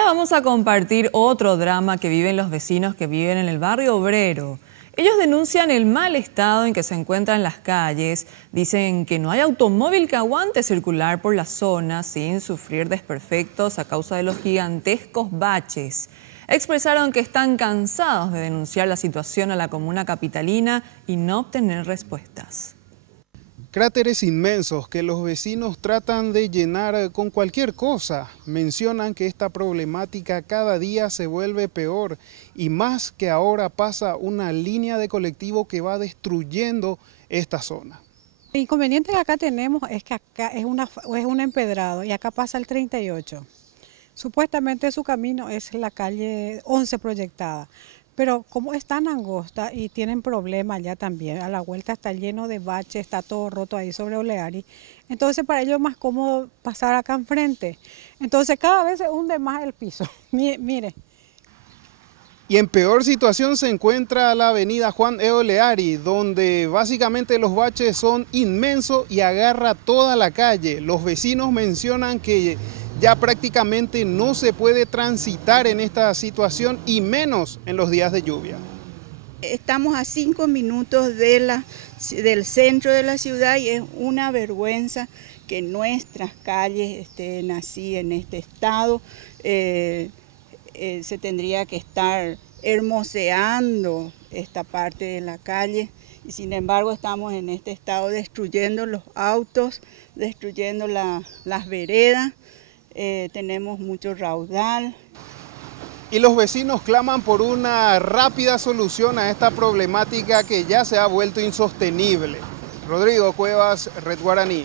Ahora vamos a compartir otro drama que viven los vecinos que viven en el barrio obrero. Ellos denuncian el mal estado en que se encuentran las calles, dicen que no hay automóvil que aguante circular por la zona sin sufrir desperfectos a causa de los gigantescos baches. Expresaron que están cansados de denunciar la situación a la comuna capitalina y no obtener respuestas. Cráteres inmensos que los vecinos tratan de llenar con cualquier cosa. Mencionan que esta problemática cada día se vuelve peor y más que ahora pasa una línea de colectivo que va destruyendo esta zona. El inconveniente que acá tenemos es que acá es un empedrado y acá pasa el 38. Supuestamente su camino es la calle 11 proyectada. Pero como es tan angosta y tienen problemas ya también, a la vuelta está lleno de baches, está todo roto ahí sobre Oleari, entonces para ellos es más cómodo pasar acá enfrente. Entonces cada vez se hunde más el piso, mire. Y en peor situación se encuentra la avenida Juan E. Oleari, donde básicamente los baches son inmensos y agarra toda la calle. Los vecinos mencionan que ya prácticamente no se puede transitar en esta situación y menos en los días de lluvia. Estamos a 5 minutos del centro de la ciudad y es una vergüenza que nuestras calles estén así en este estado. Se tendría que estar hermoseando esta parte de la calle y sin embargo estamos en este estado destruyendo los autos, destruyendo las veredas. Tenemos mucho raudal. Y los vecinos claman por una rápida solución a esta problemática que ya se ha vuelto insostenible. Rodrigo Cuevas, Red Guaraní.